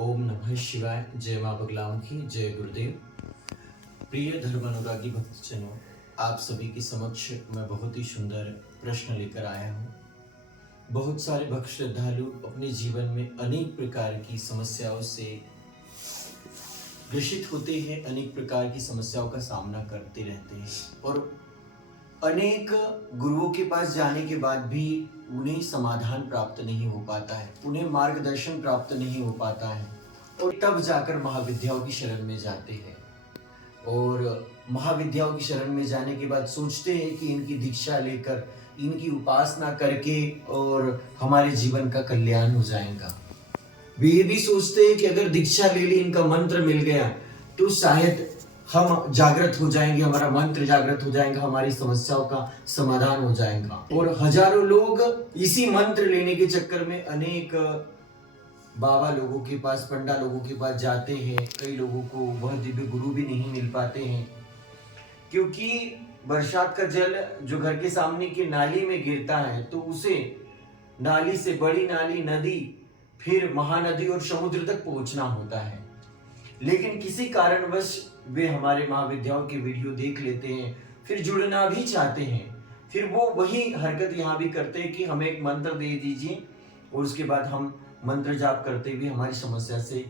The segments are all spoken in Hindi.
ओम नमः शिवाय। जय मां बगलामुखी, जय गुरुदेव। प्रिय धर्म अनुरागी भक्तजनों, आप सभी के समक्ष मैं बहुत ही सुंदर प्रश्न लेकर आया हूँ। बहुत सारे भक्त श्रद्धालु अपने जीवन में अनेक प्रकार की समस्याओं से ग्रसित होते हैं, अनेक प्रकार की समस्याओं का सामना करते रहते हैं और अनेक गुरुओं के पास जाने के बाद भी उन्हें समाधान प्राप्त नहीं हो पाता है, उन्हें मार्गदर्शन प्राप्त नहीं हो पाता है और तब जाकर महाविद्याओं की शरण में जाते हैं। और महाविद्याओं की शरण में जाने के बाद सोचते हैं कि इनकी दीक्षा लेकर, इनकी उपासना करके और हमारे जीवन का कल्याण हो जाएगा। वे ये भी सोचते हैं कि अगर दीक्षा ले ली, इनका मंत्र मिल गया तो शायद हम जागृत हो जाएंगे, हमारा मंत्र जागृत हो जाएगा, हमारी समस्याओं का समाधान हो जाएगा। और हजारों लोग इसी मंत्र लेने के चक्कर में अनेक बाबा लोगों के पास, पंडा लोगों के पास जाते हैं। कई लोगों को वह दिव्य गुरु भी नहीं मिल पाते हैं, क्योंकि बरसात का जल जो घर के सामने की नाली में गिरता है तो उसे नाली से बड़ी नाली, नदी, फिर महानदी और समुद्र तक पहुंचना होता है। लेकिन किसी कारणवश वे हमारे महाविद्याओं के वीडियो देख लेते हैं, फिर जुड़ना भी चाहते हैं, फिर वो वही हरकत यहाँ भी करते हैं कि हमें एक मंत्र दे दीजिए और उसके बाद हम मंत्र जाप करते हुए हमारी समस्या से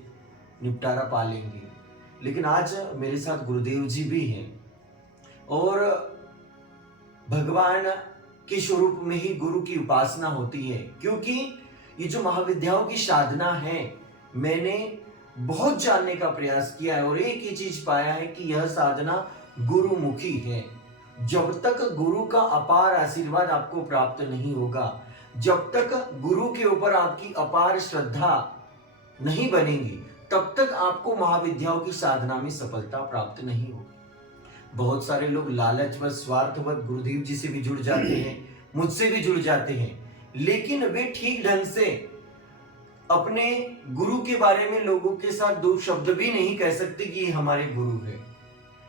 निपटारा पा लेंगे। लेकिन आज मेरे साथ गुरुदेव जी भी हैं और भगवान के स्वरूप में ही गुरु की उपासना होती है, क्योंकि ये जो महाविद्याओं की साधना है, मैंने बहुत जानने का प्रयास किया है और एक ही चीज पाया है कि यह साधना गुरुमुखी है। जब तक गुरु का अपार आशीर्वाद आपको प्राप्त नहीं होगा, जब तक गुरु के ऊपर आपकी अपार श्रद्धा नहीं बनेगी, तब तक आपको महाविद्याओं की साधना में सफलता प्राप्त नहीं होगी। बहुत सारे लोग लालचवश, स्वार्थवश गुरुदेव जी से भी जुड़ जाते हैं, मुझसे भी जुड़ जाते हैं, लेकिन वे ठीक ढंग से अपने गुरु के बारे में लोगों के साथ दो शब्द भी नहीं कह सकते कि ये हमारे गुरु है,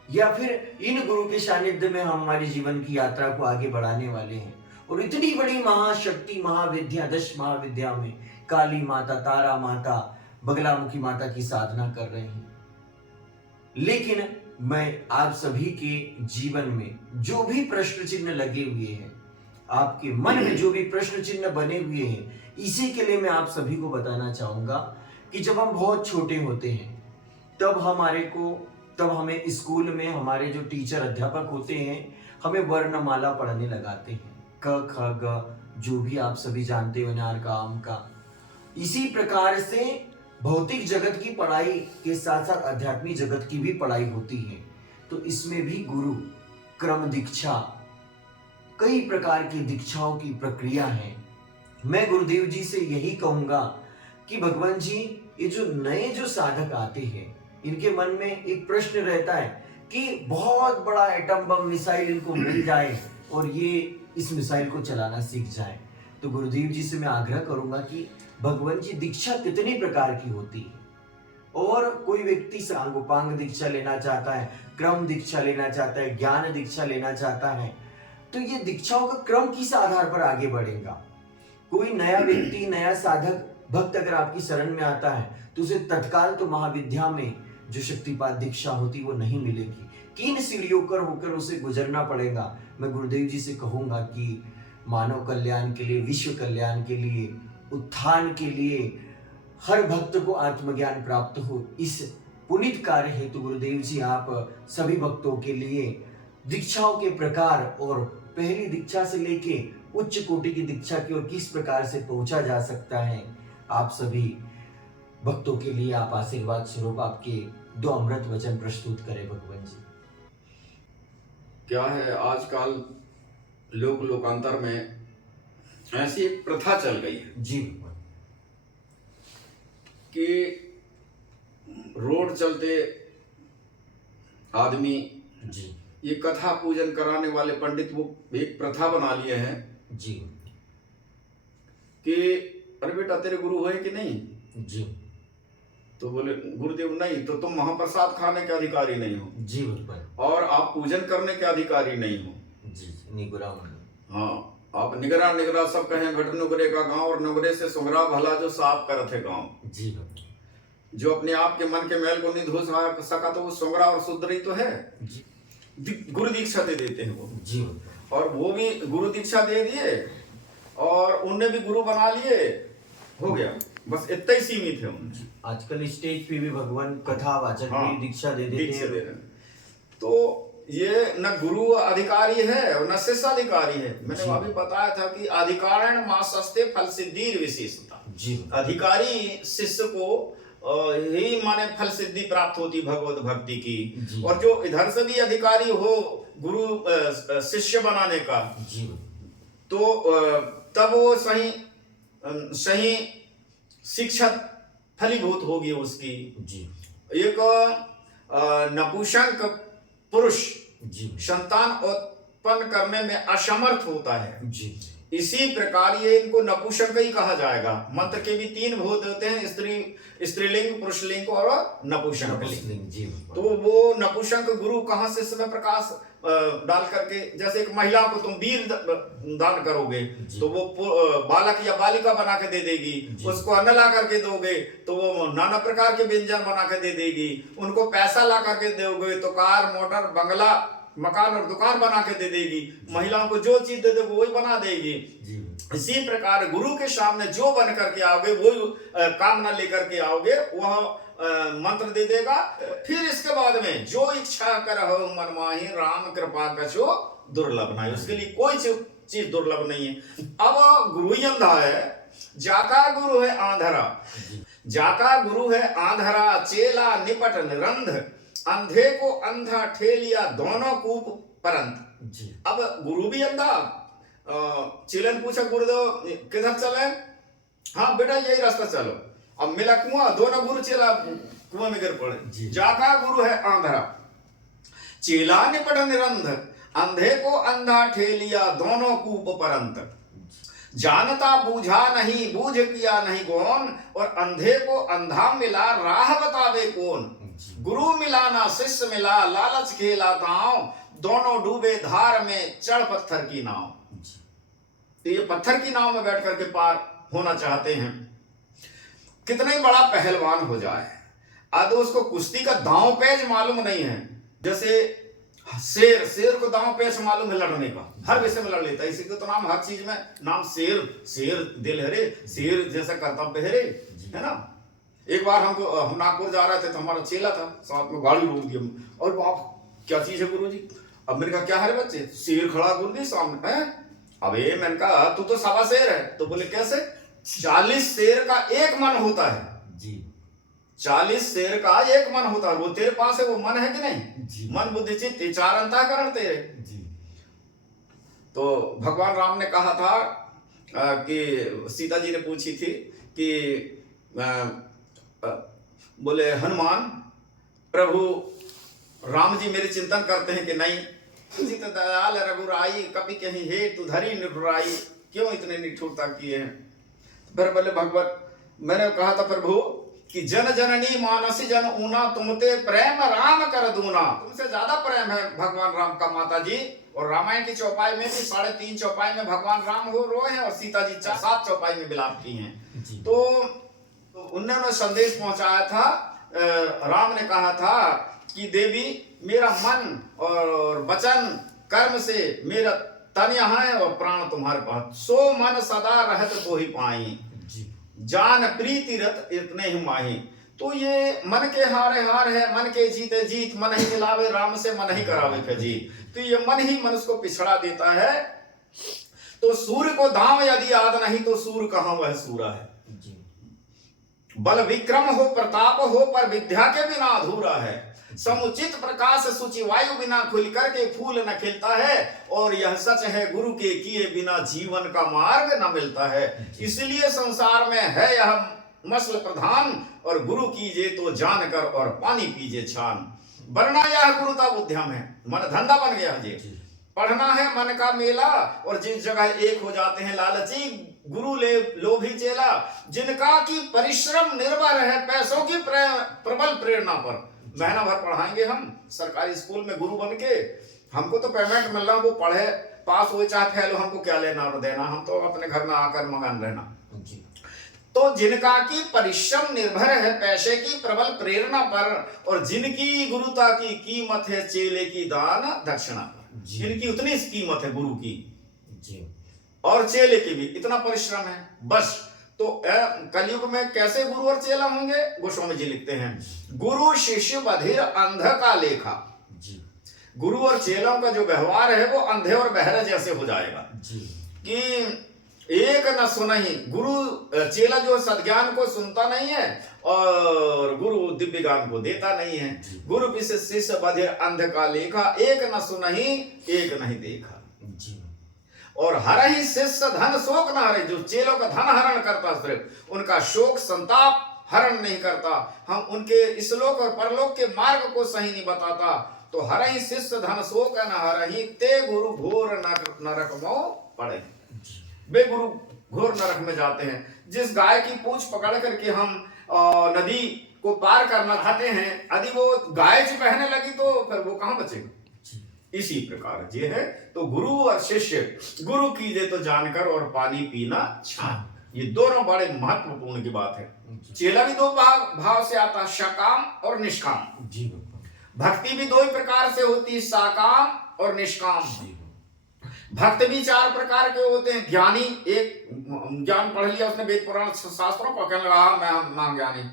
या फिर इन गुरु के सानिध्य में हम हमारे जीवन की यात्रा को आगे बढ़ाने वाले हैं। और इतनी बड़ी महाशक्ति महाविद्या, 10 महाविद्या में काली माता, तारा माता, बगलामुखी माता की साधना कर रहे हैं। लेकिन मैं आप सभी के जीवन में जो भी प्रश्न चिन्ह लगे हुए हैं, आपके मन में जो भी प्रश्न चिन्ह बने हुए हैं, इसी के लिए मैं आप सभी को बताना चाहूंगा कि जब हम बहुत छोटे होते हैं तब हमें स्कूल में हमारे जो टीचर अध्यापक होते हैं हमें वर्णमाला पढ़ने लगाते हैं, क ख ग, जो भी आप सभी जानते हो, अनार का, आम का। इसी प्रकार से भौतिक जगत की पढ़ाई के साथ साथ आध्यात्मिक जगत की भी पढ़ाई होती है। तो इसमें भी गुरु, क्रम दीक्षा, कई प्रकार की दीक्षाओं की प्रक्रिया है। मैं गुरुदेव जी से यही कहूंगा कि भगवान जी, ये जो नए जो साधक आते हैं, इनके मन में एक प्रश्न रहता है कि बहुत बड़ा एटम बम मिसाइल इनको मिल जाए और ये इस मिसाइल को चलाना सीख जाए। तो गुरुदेव जी से मैं आग्रह करूंगा कि भगवान जी, दीक्षा कितनी प्रकार की होती है, और कोई व्यक्ति सांगोपांग दीक्षा लेना चाहता है, क्रम दीक्षा लेना चाहता है, ज्ञान दीक्षा लेना चाहता है, तो ये दीक्षाओं का क्रम किस आधार पर आगे बढ़ेगा। कोई नया व्यक्ति, नया साधक भक्त अगर आपकी शरण में आता है तो उसे तत्काल तो महाविद्या में जो शक्तिपात दीक्षा होती वो नहीं मिलेगी, किन सीढ़ियों कर होकर उसे गुजरना पड़ेगा। मैं गुरुदेव जी से कहूंगा कि मानव कल्याण के लिए, विश्व कल्याण के लिए, उत्थान के लिए, हर भक्त को आत्मज्ञान प्राप्त हो, इस पुनीत कार्य हेतु गुरुदेव जी आप सभी भक्तों के लिए दीक्षाओं के प्रकार और पहली दीक्षा से लेके उच्च कोटि की दीक्षा की ओर किस प्रकार से पहुंचा जा सकता है, आप सभी भक्तों के लिए आप आशीर्वाद स्वरूप आपके 2 अमृत वचन प्रस्तुत करें भगवान जी। क्या है, आजकल लोकांतर में ऐसी एक प्रथा चल गई है जी भगवान, कि रोड चलते आदमी जी ये कथा पूजन कराने वाले पंडित वो एक प्रथा बना लिए हैं जी कि अरे बेटा तेरे गुरु है कि नहीं, जी, तो बोले गुरुदेव नहीं, तो तुम महाप्रसाद खाने के अधिकारी नहीं हो जी भगवान, और आप पूजन करने के अधिकारी नहीं हो। जी, निगुरा। हाँ, आप निगरा निगरा सब कहें, भट नुगरे का गांव और नुगरे से सुगरा भला जो साफ करत है गांव। जी भगवान। जो अपने आप के मन के मैल को नहीं धो सका तो वो सोंगरा और सुधरी तो है। जी गुरु दीक्षा दे देते हैं वो, जी और वो भी गुरु दीक्षा दे दिए और उनने भी गुरु बना लिए, हो गया, बस इतना ही सीमित है उनमें। आजकल स्टेज पे भी भगवान कथा वाचक हाँ, भी दीक्षा दे देते दीक्षा हैं। दे रहे हैं। तो ये न गुरु अधिकारी है और न शिष्य अधिकारी है। मैंने जी। अभी बताया था कि अधिकारण मासस्ते फल सिद्धि विशेषता। जी अधिकारी शिष्य को यही माने फल सिद्धि प्राप्त होती भगवत भक्ति की। जी। और जो इधर से भी अधिकारी हो गुरु शिष्य बनाने का, जी तो तब वो सही शिक्षक फलीभूत होगी उसकी। जी एक नपुंसक पुरुष जी संतान उत्पन्न करने में असमर्थ होता है, जी इसी प्रकार ये इनको नपुंसक ही कहा जाएगा। मंत्र के भी 3 भूत होते हैं, स्त्रीलिंग, पुरुषलिंग और नपुंसक लिंग। जी तो वो नपुंसक गुरु कहाँ से समय प्रकाश डाल करके, जैसे एक महिला को तुम वीर दान करोगे तो वो बालक या बालिका बना के दे देगी, उसको अन्न ला करके दोगे तो वो नाना प्रकार के व्यंजन बना के दे देगी, उनको पैसा ला करके दोगे तो कार, मोटर, बंगला, मकान और दुकान बना के दे देगी। महिलाओं को जो चीज दे दोगे वही बना देगी। इसी प्रकार गुरु के सामने जो बन करके आओगे, वही कामना लेकर के आओगे, वह मंत्र दे देगा। फिर इसके बाद में जो इच्छा करहु मन माहि, राम कृपा कछो दुर्लभ नहीं। उसके लिए कोई चीज दुर्लभ नहीं है। अब गुरु ही अंधा है, जाका गुरु है आंधरा। जाका गुरु है आंधरा, चेला निपट निरंध, अंधे को अंधा ठेलिया, दोनों कूप परंत। अब गुरु भी अंधा। चेलन पूछा गुरुदेव किधर चले? हाँ बेटा यही रास्ता चलो। अब मिला कुआं, दोनों गुरु चेला कुआं में गिर पड़े। जाका गुरु है आंधरा, चेला निपट निरंध, अंधे को अंधा ठेलिया, दोनों कूप परंत। जानता बूझा नहीं, बूझ किया नहीं कौन, और अंधे को अंधा मिला, राह बतावे कौन। गुरु मिला ना शिष्य मिला, लालच खेला ताव, दोनों डूबे धार में, चढ़ पत्थर की नाव। तो ये पत्थर की नाव में बैठ करके पार होना चाहते हैं। कितना ही बड़ा पहलवान हो जाए, आज उसको कुश्ती का दांव पेच मालूम नहीं है। जैसे शेर को दांव पेच मालूम है लड़ने का, हर विषय में लड़ लेता है। इसी को तो नाम हर चीज में नाम शेर दिल है रे, शेर जैसा कर्तव्य है रे, है ना। एक बार हम नागपुर जा रहे थे तो हमारा चेला था, साथ में गाड़ी रोक दी, और बाप क्या चीज है गुरुजी? अब मैंने कहा क्या है रे बच्चे? शेर खड़ा गुरुजी सामने है। अबे मैंने कहा तू तो सवा शेर है। तो बोले कैसे? 40 शेर का एक मन होता है जी। 40 शेर का एक मन होता है। वो तेरे पास है, वो मन है कि नहीं जी? मन बुद्धि चित्त 4 अंतःकरण तेरे जी। तो भगवान राम ने कहा था कि सीता जी ने पूछी थी कि बोले हनुमान प्रभु राम जी मेरे चिंतन करते हैं कि नहीं? तुझी तो दयाल रघुराई, कभी कहीं हे तू धरी निठुराई, क्यों इतने निठुरता किए हैं? फिर बोले भगवत, मैंने कहा था प्रभु कि जन जननी मानसी जन ऊना, तुमते प्रेम राम कर दूना। तुमसे ज्यादा प्रेम है भगवान राम का माता जी। और रामायण की चौपाई में भी 3.5 चौपाई में भगवान राम हो रोए हैं, और सीता जी 7 चौपाई में विलाप की हैं। तो उन्होंने संदेश पहुंचाया था। राम ने कहा था कि देवी मेरा मन और वचन कर्म से मेरा तन यहाँ है और प्राण तुम्हारे पास, सो मन सदा रहत तो ही पाई, जान प्रीति रत इतने ही माही। तो ये मन के हारे हार है, मन के जीते जीत, मन ही मिलावे राम से, मन ही करावे फजीत। तो ये मन ही मनुष्य को पिछड़ा देता है। तो सूर्य को धाम यदि याद नहीं तो सूर्य कहाँ वह सूरा है। बल विक्रम हो प्रताप हो, पर विद्या के बिना अधूरा है। समुचित प्रकाश शुचि वायु बिना खुल करके फूल न खिलता है, और यह सच है गुरु के किए बिना जीवन का मार्ग न मिलता है। इसलिए संसार में है यह मसल प्रधान, और गुरु कीजिए तो जान कर और पानी पीजिए छान। वरना यह गुरुता बुद्धिम है, मन धंधा बन गया जी। पढ़ना है मन का मेला, और जिस जगह एक हो जाते हैं लालची गुरु ले लोभी चेला, जिनका की परिश्रम निर्भर है पैसों की प्रबल प्रेरणा पर। महीना भर पढ़ाएंगे हम सरकारी स्कूल में गुरु बन के, हमको तो पेमेंट मिल रहा, वो पढ़े पास हो चाहे फेल हो, हमको क्या लेना और देना, हम तो अपने घर में आकर मगन रहना। तो जिनका की परिश्रम निर्भर है पैसे की प्रबल प्रेरणा पर, और जिनकी गुरुता की कीमत है चेले की दान दक्षिणा पर। जी। जिनकी उतनी कीमत है गुरु की जी और चेले की भी इतना परिश्रम है, बस। तो कलयुग में कैसे गुरु और चेला होंगे? गोस्वामी जी लिखते हैं, गुरु शिष्य बधिर अंध का लेखा। जी गुरु और चेलों का जो व्यवहार है वो अंधे और बहरे जैसे हो जाएगा जी कि एक न सुनहि। गुरु चेला जो सद्ज्ञान को सुनता नहीं है और गुरु दिव्य ज्ञान को देता नहीं है। गुरु विशेष शिष्य बधिर अंध का लेखा, एक न सुनहि एक नहीं देखा। जी और हर ही शिष्य धन शोक न हरे। जो चेलों का धन हरण करता सिर्फ, उनका शोक संताप हरण नहीं करता। हम उनके इसलोक और परलोक के मार्ग को सही नहीं बताता। तो हर ही शिष्य धन शोक न हरहि, ते गुरु घोर नरक मो पड़े। वे गुरु घोर नरक में जाते हैं। जिस गाय की पूंछ पकड़ करके हम नदी को पार करना चाहते हैं, यदि वो गाय जी बहने लगी तो फिर वो कहां बचेगा? इसी प्रकार ये है। तो गुरु और शिष्य, गुरु कीजे तो जानकर और पानी पीना छान, ये दोनों बड़े महत्वपूर्ण की बात है। चेला भी दो भाव से आता, सकाम और निष्काम। जी भक्ति भी दो ही प्रकार से होती है, साकाम और निष्काम। भक्त भी चार प्रकार के होते हैं। ज्ञानी, एक ज्ञान पढ़ लिया उसने, वेद पुराण शास्त्रों को कहने लगा मैं महाज्ञानी।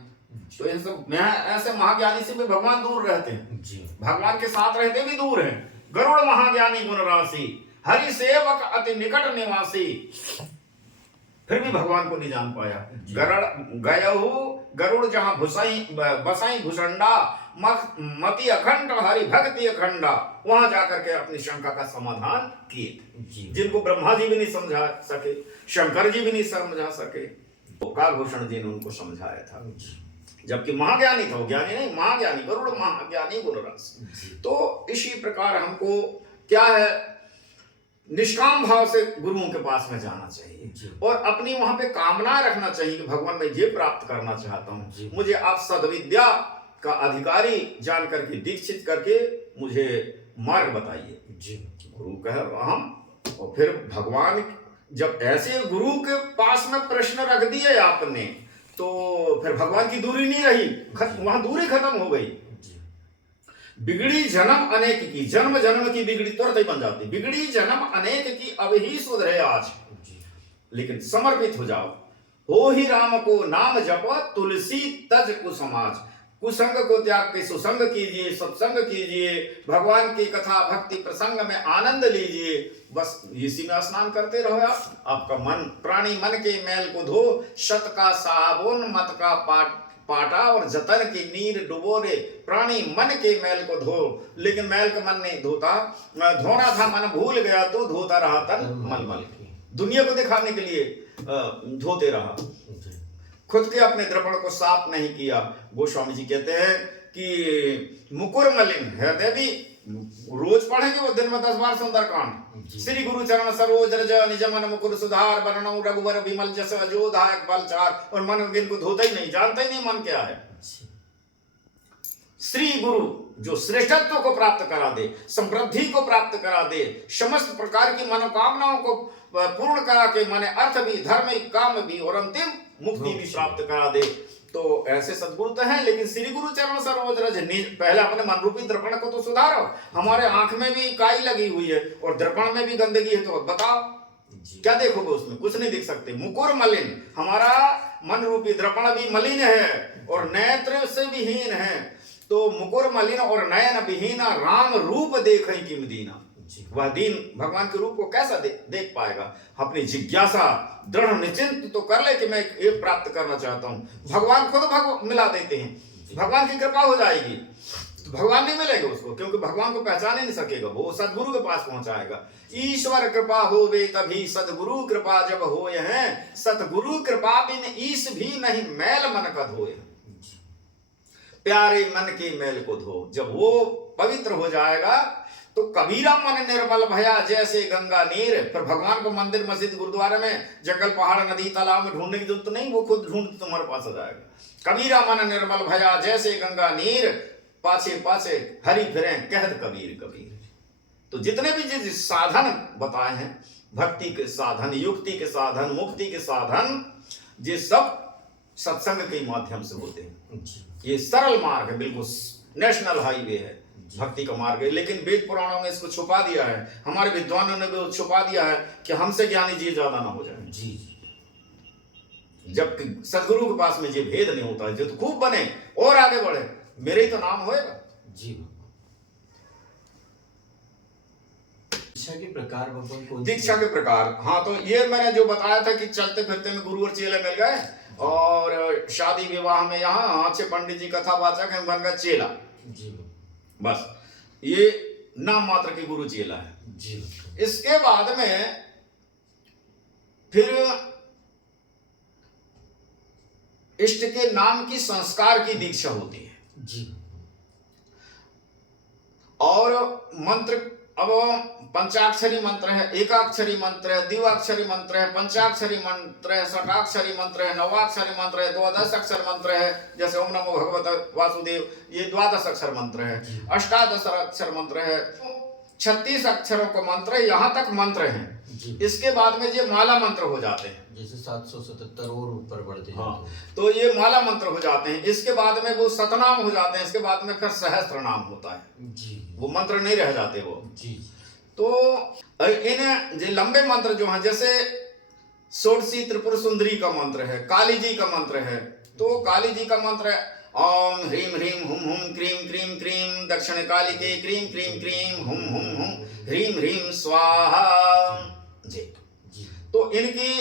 तो ऐसे महाज्ञानी से भी भगवान दूर रहते हैं, भगवान के साथ रहते भी दूर हैं। गरुड़ महाज्ञानी गुण राशि, हरि सेवक अति निकट निवासी, फिर भी भगवान को नहीं जान पाया। गरुड़ जहां बसाई भूषंडा, मति अखंड हरि भक्ति अखंडा, वहां जाकर के अपनी शंका का समाधान किए। जिनको ब्रह्मा जी भी नहीं समझा सके, शंकर जी भी नहीं समझा सके, तो कालभूषण जी ने उनको समझाया था। जबकि महाज्ञानी था, ज्ञानी नहीं, महाज्ञानी, गरुड़ महाज्ञानी गुण राशि। तो इसी प्रकार हमको क्या है, निष्काम भाव से गुरुओं के पास में जाना चाहिए और अपनी वहां पे कामना रखना चाहिए कि भगवान मैं ये प्राप्त करना चाहता हूँ, मुझे आप सद्विद्या का अधिकारी जान करके दीक्षित करके मुझे मार्ग बताइए। गुरु कह हम, और फिर भगवान जब ऐसे गुरु के पास में प्रश्न रख दिए आपने, तो फिर भगवान की दूरी नहीं रही, वहां दूरी खत्म हो गई। बिगड़ी जन्म अनेक की, जन्म जन्म की बिगड़ी तुरंत ही बन जाती। बिगड़ी जन्म अनेक की अब ही सुधरे आज, लेकिन समर्पित हो जाओ। हो ही राम को नाम जपो, तुलसी तज कुसमाज। कुसंग को त्याग के सुसंग कीजिए, सत्संग कीजिए, भगवान की कथा भक्ति प्रसंग में आनंद लीजिए। बस इसी में स्नान करते रहो आप। आपका मन, प्राणी मन के मैल को धो, शत का साबुन मत का पाटा और जतन की नीर डुबोरे, प्राणी मन के मैल को धो। लेकिन मैल का मन नहीं धोता, धोना था मन भूल गया तो धोता रहा तन मलमल। दुनिया को दिखाने के लिए धोते रहा, खुद के अपने दर्पण को साफ नहीं किया। गोस्वामी जी कहते हैं कि मुकुर मलिन हृदय भी, रोज पढ़ेंगे वो दिन में 10 बार सुंदरकांड। श्री गुरु चरण सरोज रज निज मन मुकुर सुधार, वर्णौ रघुवर विमल जस अजोधायक बलचार। और मन जिनको धोता ही नहीं, जानता ही नहीं मन क्या है। श्री गुरु जो श्रेष्ठत्व को प्राप्त करा दे, समृद्धि को प्राप्त करा दे, समस्त प्रकार की मनोकामनाओं को पूर्ण करा के, माने अर्थ भी, धर्म भी, काम भी और अंतिम मुक्ति भी प्राप्त करा दे। तो ऐसे सद्गुरु तो हैं, लेकिन श्री गुरु चरण सरोज रज, पहले अपने मन रूपी दर्पण को तो सुधारो। हमारे आंख में भी काई लगी हुई है और दर्पण में भी गंदगी है, तो बताओ क्या देखोगे उसमें? कुछ नहीं देख सकते। मुकुर मलिन, हमारा मन रूपी दर्पण भी मलिन है और नेत्र से विहीन है। तो मुकुर मलिन और नयन विहीन, राम रूप देख कि दीना। वह दीन भगवान के रूप को कैसा देख पाएगा? अपनी जिज्ञासा दृढ़ निश्चिंत तो कर ले कि मैं ये प्राप्त करना चाहता हूँ। भगवान खुद मिला देते हैं, भगवान की कृपा हो जाएगी तो भगवान नहीं मिलेगा उसको, क्योंकि भगवान को पहचान ही नहीं सकेगा, वो सदगुरु के पास पहुंचाएगा। ईश्वर कृपा होवे तभी सदगुरु कृपा जब होए हैं, सतगुरु कृपा बिन ईश भी नहीं मैल मन का धोए। प्यारे मन के मैल को धो, जब वो पवित्र हो जाएगा तो कबीरा मन निर्मल भया जैसे गंगा नीर। फिर भगवान को मंदिर मस्जिद गुरुद्वारे में, जंगल पहाड़ नदी तालाब में ढूंढने की जरूरत नहीं, वो खुद ढूंढ तुम्हारे पास आ जाएगा। कबीरा मन निर्मल भया जैसे गंगा नीर, पाछे पाछे हरि फिरे कहत कबीर कबीर। तो जितने भी जिस साधन बताए हैं, भक्ति के साधन, युक्ति के साधन, मुक्ति के साधन, ये सब सत्संग के माध्यम से होते हैं। जी ये सरल मार्ग है, बिल्कुल नेशनल हाईवे है, भक्ति का मार्ग है। लेकिन वेद पुराणों में इसको छुपा दिया है, हमारे विद्वानों ने भी छुपा दिया है कि हमसे ज्ञानी जी ज्यादा ना हो जाए। जी जबकि सदगुरु के पास में ये भेद नहीं होता है, जो तो खूब बने और आगे बढ़े, मेरे ही तो नाम होएगा। जी दीक्षा के प्रकार भगवान कौन दीक्षा के प्रकार, हाँ, तो ये मैंने जो बताया था कि चलते फिरते में गुरु और चेले मिल गए, और शादी विवाह में यहाँ अच्छे पंडित जी कथावाचक हैं, बन गया चेला। जी बस ये नाम मात्र के गुरु चेला है। जी इसके बाद में फिर इष्ट के नाम की संस्कार की दीक्षा होती है। जी और मंत्र, अब पंचाक्षरी मंत्र है, एकाक्षरी मंत्र है, द्विअक्षरी मंत्र है, पंचाक्षरी मंत्र है, षटाक्षरी मंत्र है, नवाक्षरी मंत्र है, द्वादश अक्षर मंत्र है, जैसे ओम नमो भगवते वासुदेव, ये द्वादश अक्षर मंत्र है, अष्टादश अक्षर मंत्र है, 36 अक्षरों का मंत्र है, यहाँ तक मंत्र है। इसके बाद में ये माला मंत्र हो जाते हैं, जैसे 777 और ऊपर बढ़ते हैं। हाँ, तो ये माला मंत्र हो जाते हैं। इसके बाद में वो सतनाम हो जाते हैं, इसके बाद में फिर सहस्त्र नाम होता है। जी वो मंत्र नहीं रह जाते वो। जी तो इन जो लंबे मंत्र जो हैं, जैसे षोडशी त्रिपुर सुंदरी का मंत्र है, काली जी का मंत्र है, तो काली जी का मंत्र है ओम ह्रीम ह्रीम हुम हुम क्रीम क्रीम क्रीम दक्षिण काली के क्रीम क्रीम क्रीम हुम हुम हुम ह्रीम ह्रीम स्वाहा जी। तो इनकी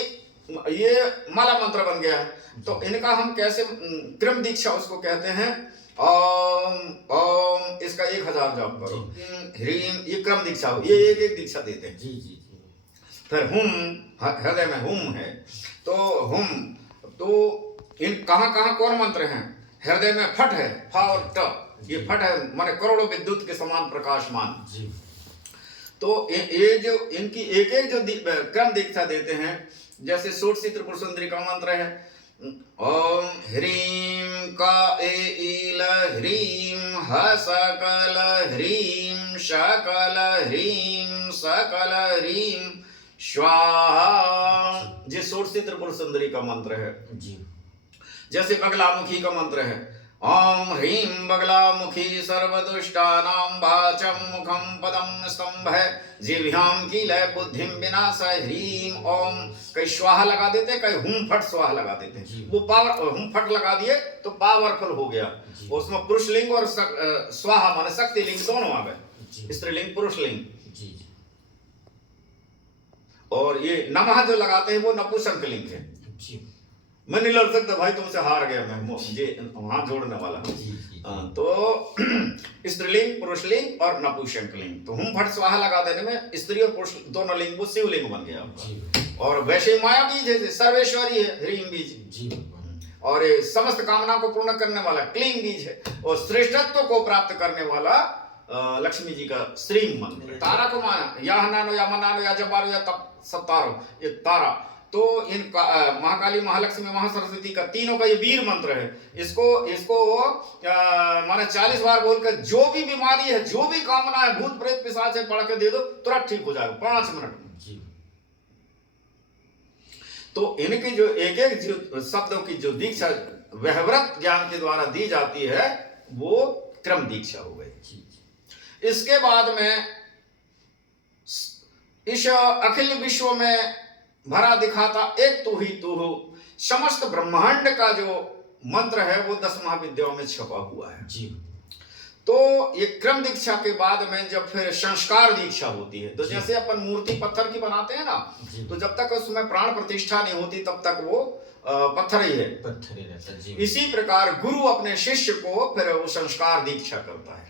ये माला मंत्र बन गया है। तो इनका हम कैसे क्रम दीक्षा उसको कहते हैं, ओम ओम इसका 1000 जाप करो, ह्रीम ये क्रम दीक्षा हो, ये एक एक दीक्षा देते हैं। जी जी फिर हुम, हृदय में हुम है, तो हुम, तो इन कहाँ कहाँ कौन मंत्र हैं, हृदय में फट है, फा और ट, ये फट है माने करोड़ों विद्युत के समान प्रकाशमान। जी तो ये जो इनकी एक एक जो क्रम दीक्षा देते हैं, जैसे षोडशी त्रिपुर सुंदरी का मंत्र है ओम ह्रीम का ईल ह्रीम ह सकल ह्रीम शकल ह्रीम सकल ह्रीम स्वाहा, ये षोडशी त्रिपुर सुंदरी का मंत्र है। जी जैसे बगलामुखी का मंत्र है ओम ह्रीम बगलामुखी सर्वदुष्टानां वाचं मुखं पदं स्तंभ है, जिह्वां की लय बुद्धिं विनाश ह्रीम ओम। कई स्वाहा लगा देते, कई हुम फट स्वाहा लगा देते। वो पावर हुम फट लगा दिए तो पावरफुल हो गया, उसमें पुरुषलिंग और स्वाहा माने शक्ति लिंग दोनों आ गए, स्त्रीलिंग पुरुषलिंग। और ये नमः जो लगाते हैं वो नपुंसक लिंग है। मैं नहीं लड़ सकता भाई, तुमसे हार गया मैं, मुझे वहां जोड़ने वाला। तो स्त्रीलिंग पुरुषलिंग और नपुंसकलिंग, तो हुम फट स्वाहा लगा देने में स्त्री और पुरुष दोनों लिंग वो शिवलिंग बन गया आपका। और वैसे ही माया बीज है, सर्वेश्वरी है ह्रीम बीज, और समस्त कामना को पूर्ण करने वाला क्लीन बीज है, और श्रेष्ठत्व को प्राप्त करने वाला लक्ष्मी जी का श्रीम मंत्र। तारा को माना, या हनानो या मनानो या जबारो या तप सतारो, ये तारा। तो इन महाकाली महालक्ष्मी महासरस्वती का तीनों का ये वीर मंत्र है। इसको माने 40 बार बोलकर जो भी बीमारी है, जो भी कामना है, भूत प्रेत पिशाच है, पढ़ के दे दो, तुरंत ठीक हो जाएगा 5 मिनट में। तो इनकी जो एक एक जो शब्दों की जो दीक्षा व्यवहारिक ज्ञान के द्वारा दी जाती है, वो क्रम दीक्षा हो गई। इसके बाद में इस अखिल विश्व में भरा दिखाता एक तू ही तू हो, समस्त ब्रह्मांड का जो मंत्र है वो 10 महाविद्याओं में छपा हुआ है। तो ये क्रम दीक्षा के बाद में जब फिर संस्कार दीक्षा होती है, तो जैसे अपन मूर्ति पत्थर की बनाते हैं ना, तो जब तक उसमें प्राण प्रतिष्ठा नहीं होती तब तक वो पत्थर ही है, पत्थर ही रहता है। इसी प्रकार गुरु अपने शिष्य को फिर वो संस्कार दीक्षा करता है,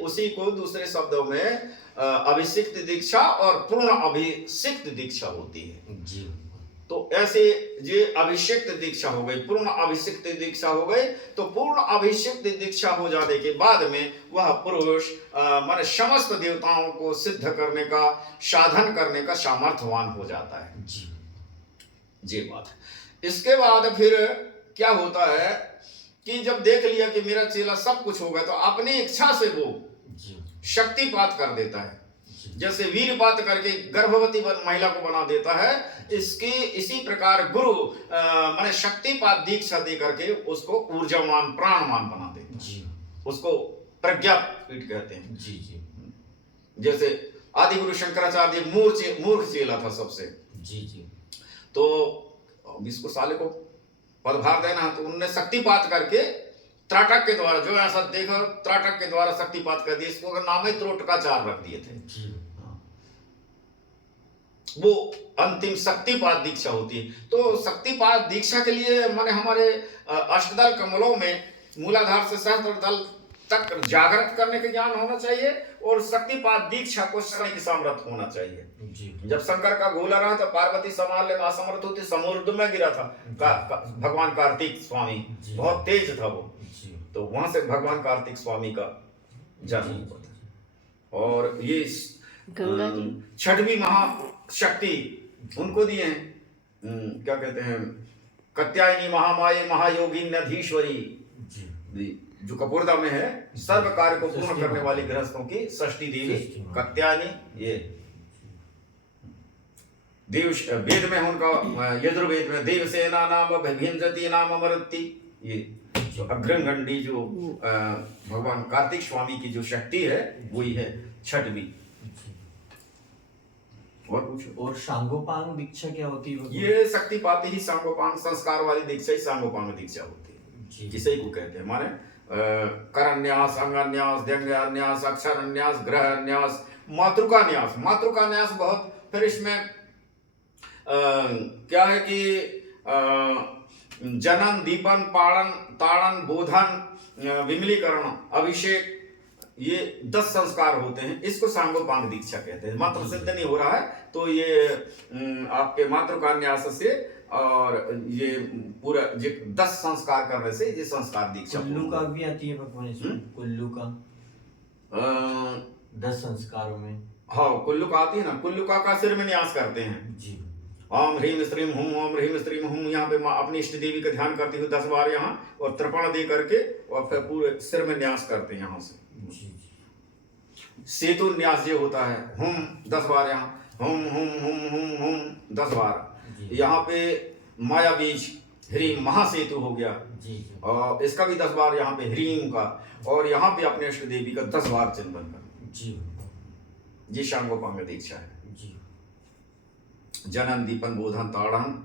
उसी को दूसरे शब्दों में अभिषिक्त दीक्षा और पूर्ण अभिषिक्त दीक्षा होती है। तो ऐसे ये अभिषिक्त दीक्षा हो गई, पूर्ण अभिषिक्त दीक्षा हो गई। तो पूर्ण अभिषिक्त दीक्षा हो जाने के बाद में वह पुरुष माने समस्त देवताओं को सिद्ध करने का, साधन करने का सामर्थ्यवान हो जाता है। ये बात है। इसके बाद फिर क्या होता है कि जब देख लिया कि मेरा चेला सब कुछ हो गया, तो अपनी इच्छा से वो शक्तिपात कर देता है। जैसे वीरपात करके गर्भवती महिला को बना देता है, इसी प्रकार गुरु माने शक्तिपात दीक्षा दे करके उसको ऊर्जावान प्राणवान बना देता है। उसको प्रज्ञापीठ कहते हैं। जी जैसे आदि गुरु शंकराचार्य मूर्ख चेला था सबसे। जी तो अब इसको साले को पदभार देना, तो उनने शक्तिपात करके त्राटक के द्वारा, जो ऐसा देखा त्राटक के द्वारा शक्तिपात कर दिया। इसको अगर नाम ही त्रोटकाचार रख दिए थे। वो अंतिम शक्तिपात दीक्षा होती है। तो शक्तिपात दीक्षा के लिए माने हमारे अष्टदल कमलों में मूलाधार से सहस्त्रदल तक जागृत करने का ज्ञान होना चाहिए, और शक्तिपात दीक्षा को करने की सामर्थ्य होना चाहिए। जब शंकर का गोला रहा था, पार्वती संभालने में असमर्थ होती, समुद्र में गिरा था भगवान कार्तिक स्वामी, बहुत तेज था वो। तो वहां से भगवान कार्तिक स्वामी का जन्म हुआ था। और ये छठवीं महाशक्ति उनको दिए हैं, क्या कहते हैं, कात्यायनी महामाये महायोगी नधीश्वरी, जो कपूरदा में है, सर्व कार्य को पूर्ण करने वाली गृहस्थों की षष्ठी देवी कात्यायनी। ये देव वेद में उनका, यजुर्वेद में देवसेना नाम भीमजती नाम अमरती, ये अग्रगंडी जो भगवान कार्तिक स्वामी की जो शक्ति है वही है छठवीं। और पूछो। और सांगोपांग दीक्षा क्या होती है? ये शक्तिपात ही सांगोपांग संस्कार वाली दीक्षा ही सांगोपांग दीक्षा होती है। किसे को कहते हैं, माने करन्यास, अंगन्यास, व्यंग्यान्यास, अक्षरन्यास, ग्रहन्यास, मातृकान्यास। मातृकान्यास बहुत, फिर इसमें क्या है कि जनन, दीपन, पाड़न, ताड़न, बोधन, विमलीकरण, अभिषेक, ये 10 संस्कार होते हैं। इसको सांगोपांग दीक्षा कहते हैं। मात्र सिद्ध नहीं हो रहा है तो ये आपके मातृकान्यास से और ये पूरा 10 संस्कार करने से ये संस्कार दीक्षा। कुल्लू का भी आती है भगवान इसमें, कुल्लू का 10 संस्कारों में। हाँ, कुल्लू का आती है ना। कुल्लू का सिर में न्यास करते हैं जी। ओम ह्रीम स्त्रीम हुम, ओम ह्रीम स्त्रीम हुम। यहाँ पे अपनी इष्ट देवी का ध्यान करती हूँ 10 बार यहाँ, और तर्पण दे करके और फिर पूरे सिर में न्यास करते हैं यहाँ से। सेतु न्यास ये होता है, हुम 10 बार यहाँ, हुम हुम हुम हुम हुम 10 बार। यहाँ पे माया बीज ह्रीम महासेतु हो गया, और इसका भी 10 बार यहाँ पे ह्रीम का, और यहाँ पे अपने इष्ट देवी का 10 बार चिंतन कर जी। ये सांगोपांग दीक्षा है जी। जनन, दीपन, बोधन, ताड़न,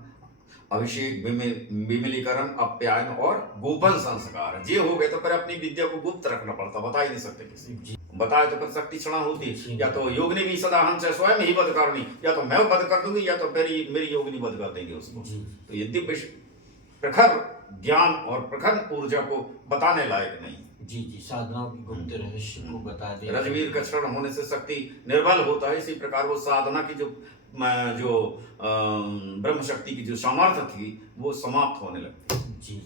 अभिषेक, विमलीकरण, अप्यायन और गोपन संस्कार। ये हो गए तो फिर अपनी विद्या को गुप्त रखना पड़ता, बता ही नहीं सकते किसी। बताए तो फिर शक्ति क्षण होती, या तो योगिनी भी सदा हम से स्वयं ही वध करनी, या तो मैं वध कर दूंगी, या तो फिर मेरी योगिनी वध कर देंगे उसको। तो ये दिव्य प्रखर ज्ञान और प्रखर ऊर्जा को बताने लायक नहीं। जी जी, साधनाओं की गुप्त रहस्य को बता दे। रजवीर का क्षरण होने से शक्ति निर्बल होता है, इसी प्रकार वो साधना की जो ब्रह्म शक्ति की जो सामर्थ्य थी वो समाप्त होने लगती। जी।